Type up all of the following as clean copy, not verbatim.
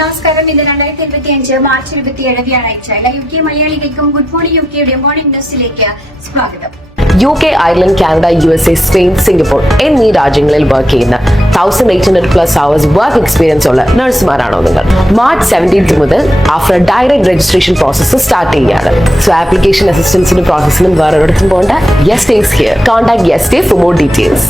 നമസ്കാരം. ഇത് 2025 മാർച്ച് 27 വ്യാഴാഴ്ച. UK മലയാളികൾക്കും ഗുഡ് മോർണിംഗ് യുകെയുടെ മോർണിംഗ് ന്യൂസിലേക്ക് സ്വാഗതം. UK, Ireland, Canada, USA, Spain, Singapore എന്നീ രാജ്യങ്ങളിൽ വർക്ക് ചെയ്യുന്ന 1800+ hours വർക്ക് എക്സ്പീരിയൻസ് ഉള്ള നഴ്സുമാരാണോ നിങ്ങൾ? മാർച്ച് 17 മുതൽ after direct registration process start ചെയ്യുകയാണ്. സോ ആപ്ലിക്കേഷൻ അസിസ്റ്റൻസിനും പ്രോസസ്സിനും വേറെ ഒരിടത്തും പോകേണ്ട. Yes days here. Contact yes day for more details.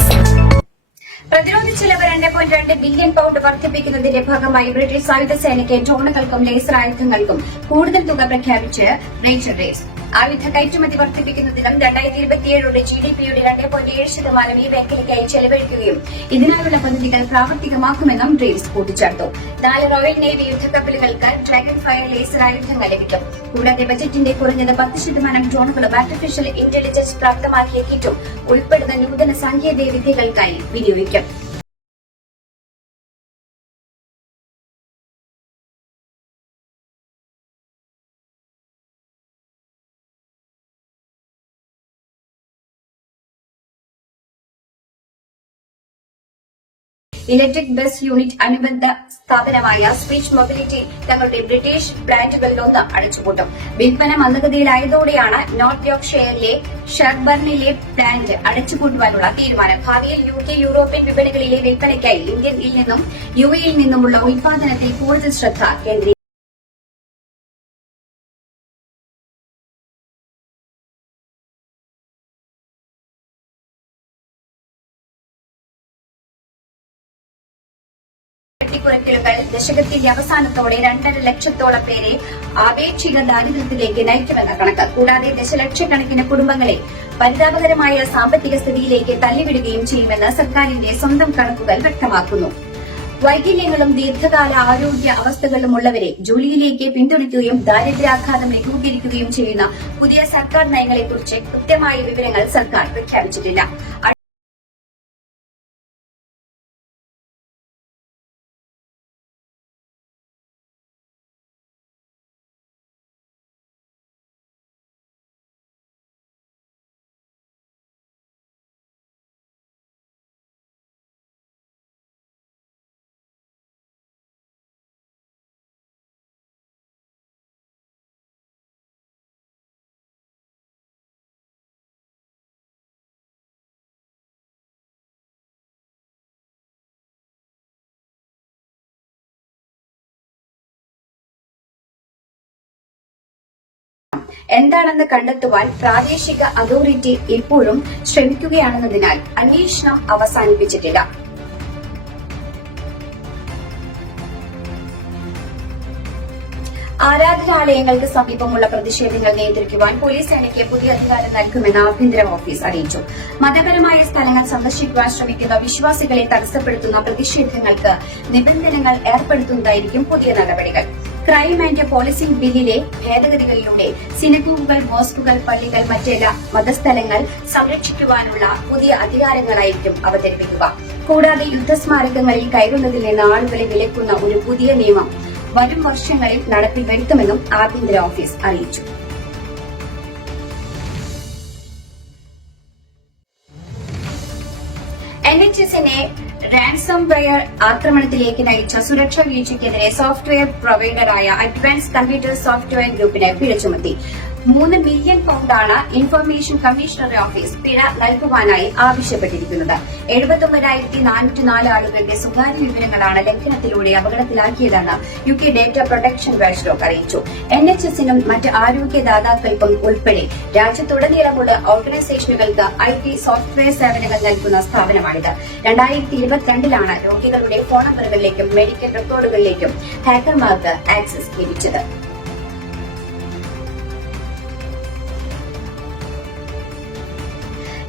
പ്രതിരോധ ചെലവ് 2.2 ബില്യൺ പൗണ്ട് വർദ്ധിപ്പിക്കുന്നതിന്റെ ഭാഗമായി ബ്രിട്ടീഷ് സായുധ സേനയ്ക്ക് ഡ്രോണുകൾക്കും ലേസർ ആയുധങ്ങൾക്കും കൂടുതൽ തുക പ്രഖ്യാപിച്ച് റേച്ചൽ റേസ്. ആയുധ കയറ്റുമതി വർദ്ധിപ്പിക്കുന്നതിനും 2027 GDPയുടെ 2.7% ഈ മേഖലയ്ക്കായി ചെലവഴിക്കുകയും ഇതിനായുള്ള പദ്ധതികൾ പ്രാവർത്തികമാക്കുമെന്നും റേസ് കൂട്ടിച്ചേർത്തു. 4 റോയൽ നേവി യുദ്ധക്കപ്പലുകൾക്ക് ഡ്രാഗൺ ഫയർ ലേസർ ആയുധങ്ങൾ ലഭിക്കും. കൂടാതെ ബജറ്റിന്റെ കുറഞ്ഞത് 10% ഡ്രോണുകളും ആർട്ടിഫിഷ്യൽ ഇന്റലിജൻസ് പ്രാപ്തമാക്കിയ കിറ്റും ഉൾപ്പെടുന്ന നൂതന സാങ്കേതിക വിദ്യകൾക്കായി വിനിയോഗിക്കും. ഇലക്ട്രിക് ബസ് യൂണിറ്റ് അനുബന്ധ സ്ഥാപനമായ സ്പീച്ച് മൊബിലിറ്റി തങ്ങളുടെ ബ്രിട്ടീഷ് ബ്രാൻഡുകളിലൊന്ന് അടച്ചുപൂട്ടും. വിൽപ്പന മന്ദഗതിയിലായതോടെയാണ് നോർത്ത് യോർക്ക്ഷയറിലെ ഷെർബർണിലെ പ്ലാന്റ് അടച്ചുപൂട്ടുവാനുള്ള തീരുമാനം. ഭാവിയിൽ UK, യൂറോപ്യൻ വിപണികളിലെ വിൽപ്പനയ്ക്കായി ഇന്ത്യയിൽ നിന്നും UAE നിന്നുമുള്ള ഉൽപാദനത്തിൽ കൂടുതൽ ശ്രദ്ധ കേന്ദ്രീകരിക്കും. കുറയ്ക്കലുകൾ ദശകത്തിന്റെ അവസാനത്തോടെ 2.5 ലക്ഷത്തോളം പേരെ ആപേക്ഷിക ദാരിദ്ര്യത്തിലേക്ക് നയിക്കുമെന്ന കണക്ക്. കൂടാതെ ദശലക്ഷക്കണക്കിന് കുടുംബങ്ങളെ പരിതാപകരമായ സാമ്പത്തിക സ്ഥിതിയിലേക്ക് തള്ളിവിടുകയും ചെയ്യുമെന്ന് സർക്കാരിന്റെ സ്വന്തം കണക്കുകൾ വ്യക്തമാക്കുന്നു. വൈകല്യങ്ങളും ദീർഘകാല ആരോഗ്യ അവസ്ഥകളുമുള്ളവരെ ജോലിയിലേക്ക് പിന്തുണയ്ക്കുകയും ദാരിദ്ര്യാഘാതം ലഘൂകരിക്കുകയും ചെയ്യുന്ന പുതിയ സർക്കാർ നയങ്ങളെക്കുറിച്ച് കൃത്യമായ വിവരങ്ങൾ സർക്കാർ പ്രഖ്യാപിച്ചിട്ടില്ല. എന്താണെന്ന് കണ്ടെത്തുവാൻ പ്രാദേശിക അതോറിറ്റി ഇപ്പോഴും ശ്രമിക്കുകയാണെന്നതിനാൽ അന്വേഷണം അവസാനിപ്പിച്ചിട്ടില്ല. ആരാധനാലയങ്ങൾക്ക് സമീപമുള്ള പ്രതിഷേധങ്ങൾ നിയന്ത്രിക്കുവാൻ പോലീസ് സേനയ്ക്ക് പുതിയ അധികാരം നൽകുമെന്ന് ആഭ്യന്തര ഓഫീസ് അറിയിച്ചു. മതപരമായ സ്ഥലങ്ങൾ സന്ദർശിക്കുവാൻ ശ്രമിക്കുന്ന വിശ്വാസികളെ തടസ്സപ്പെടുത്തുന്ന പ്രതിഷേധങ്ങൾക്ക് നിബന്ധനകൾ ഏർപ്പെടുത്തുന്നതായിരിക്കും പുതിയ നടപടികൾ. ക്രൈം ആൻഡ് പോലീസിംഗ് ബില്ലിലെ ഭേദഗതികളിലൂടെ സിനഗോഗുകൾ, മോസ്കുകൾ, പള്ളികൾ, മറ്റെല്ലാ മതസ്ഥലങ്ങൾ സംരക്ഷിക്കുവാനുള്ള പുതിയ അധികാരങ്ങളായിരിക്കും അവതരിപ്പിക്കുക. കൂടാതെ യുദ്ധസ്മാരകങ്ങളിൽ കയറുന്നതിൽ നിന്ന് ആളുകളെ വിലക്കുന്ന ഒരു പുതിയ നിയമം വരും വർഷങ്ങളിൽ നടപ്പിൽ വരുത്തുമെന്നും ആഭ്യന്തര ഓഫീസ് അറിയിച്ചു. NHSനെ റാൻസംവെയർ ആക്രമണത്തിലേക്ക് നയിച്ച സുരക്ഷാ വീഴ്ചയ്ക്കെതിരെ സോഫ്റ്റ്വെയർ പ്രൊവൈഡറായ അഡ്വാൻസ് കമ്പ്യൂട്ടർ സോഫ്റ്റ്വെയർ ഗ്രൂപ്പിന് പിഴ ചുമത്തി. 3 മില്യൺ പൌണ്ടാണ് ഇൻഫർമേഷൻ കമ്മീഷണറുടെ ഓഫീസ് പിഴ നൽകുവാനായി ആവശ്യപ്പെട്ടിരിക്കുന്നത്. 79,404 ആളുകളുടെ സ്വകാര്യ വിവരങ്ങളാണ് ലംഘനത്തിലൂടെ അപകടത്തിലാക്കിയതെന്ന് UK ഡേറ്റ പ്രൊട്ടക്ഷൻ വാച്ച്ഡോഗ് അറിയിച്ചു. NHSനും മറ്റ് ആരോഗ്യദാതാക്കൾക്കും ഉൾപ്പെടെ രാജ്യത്തുടനീളമുള്ള ഓർഗനൈസേഷനുകൾക്ക് IT സോഫ്റ്റ്വെയർ സേവനങ്ങൾ നൽകുന്ന സ്ഥാപനമാണിത്. 2022 രോഗികളുടെ ഫോൺ നമ്പറുകളിലേക്കും മെഡിക്കൽ റെക്കോർഡുകളിലേക്കും ഹാക്കർമാർക്ക് ആക്സസ് ലഭിച്ചത്.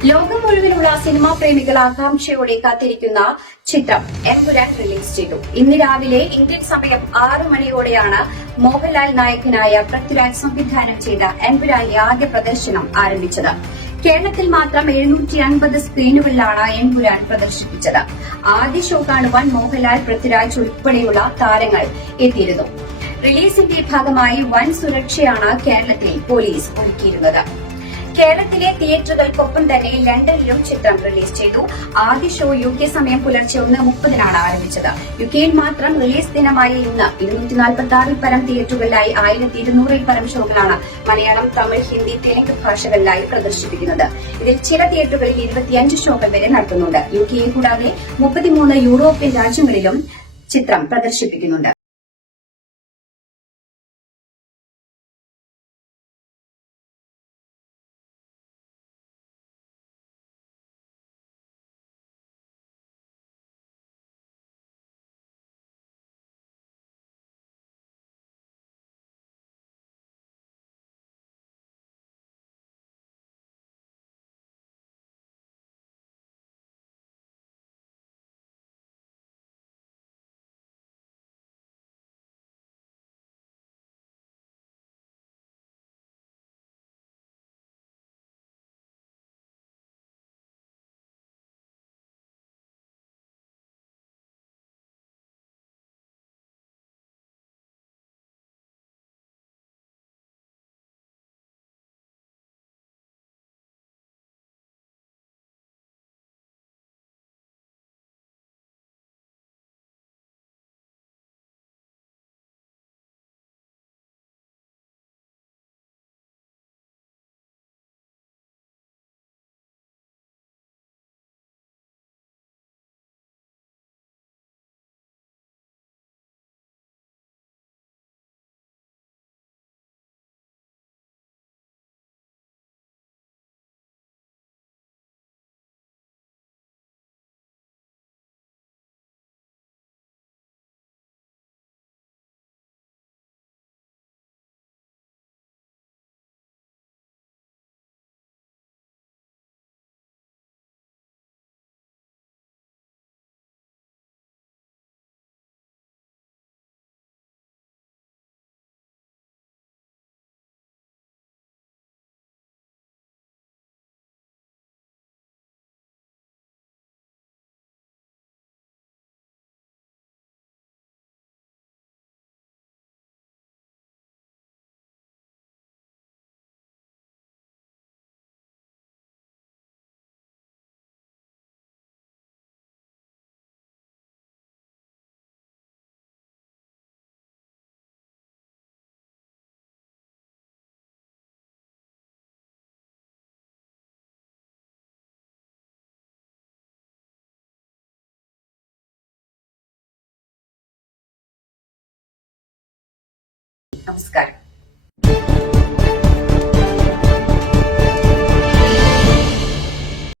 ലോകം മുഴുവനുള്ള സിനിമാ പ്രേമികൾ ആകാംക്ഷയോടെ കാത്തിരിക്കുന്ന ചിത്രം എമ്പുരാൻ റിലീസ് ചെയ്തു. ഇന്ന് രാവിലെ ഇന്ത്യൻ സമയം 6 മണിയോടെയാണ് മോഹൻലാൽ നായകനായ പൃഥ്വിരാജ് സംവിധാനം ചെയ്ത എമ്പുരാന്റെ ആദ്യ പ്രദർശനം ആരംഭിച്ചത്. കേരളത്തിൽ മാത്രം 750 സ്ക്രീനുകളിലാണ് എമ്പുരാൻ പ്രദർശിപ്പിച്ചത്. ആദ്യ ഷോ കാണുവാൻ മോഹൻലാൽ, പൃഥ്വിരാജ് ഉൾപ്പെടെയുള്ള താരങ്ങൾ എത്തിയിരുന്നു. റിലീസിന്റെ ഭാഗമായി വൻ സുരക്ഷയാണ് കേരളത്തിൽ പോലീസ് ഒരുക്കിയിരുന്നത്. കേരളത്തിലെ തിയേറ്ററുകൾക്കൊപ്പം തന്നെ ലണ്ടനിലും ചിത്രം റിലീസ് ചെയ്തു. ആദ്യ ഷോ UK സമയം പുലർച്ചെ 1:30 ആരംഭിച്ചത്. UKയിൽ മാത്രം റിലീസ് ദിനമായ ഇന്ന് 246 പരം തിയേറ്ററുകളിലായി 1200 പരം ഷോകളാണ് മലയാളം, തമിഴ്, ഹിന്ദി, തെലുങ്ക് ഭാഷകളിലായി പ്രദർശിപ്പിക്കുന്നത്. ഇതിൽ ചില തിയേറ്ററുകളിൽ 25 ഷോകൾ വരെ നടത്തുന്നുണ്ട്. UKയെ കൂടാതെ 33 യൂറോപ്യൻ രാജ്യങ്ങളിലും ചിത്രം പ്രദർശിപ്പിക്കുന്നുണ്ട്. നമസ്കാരം.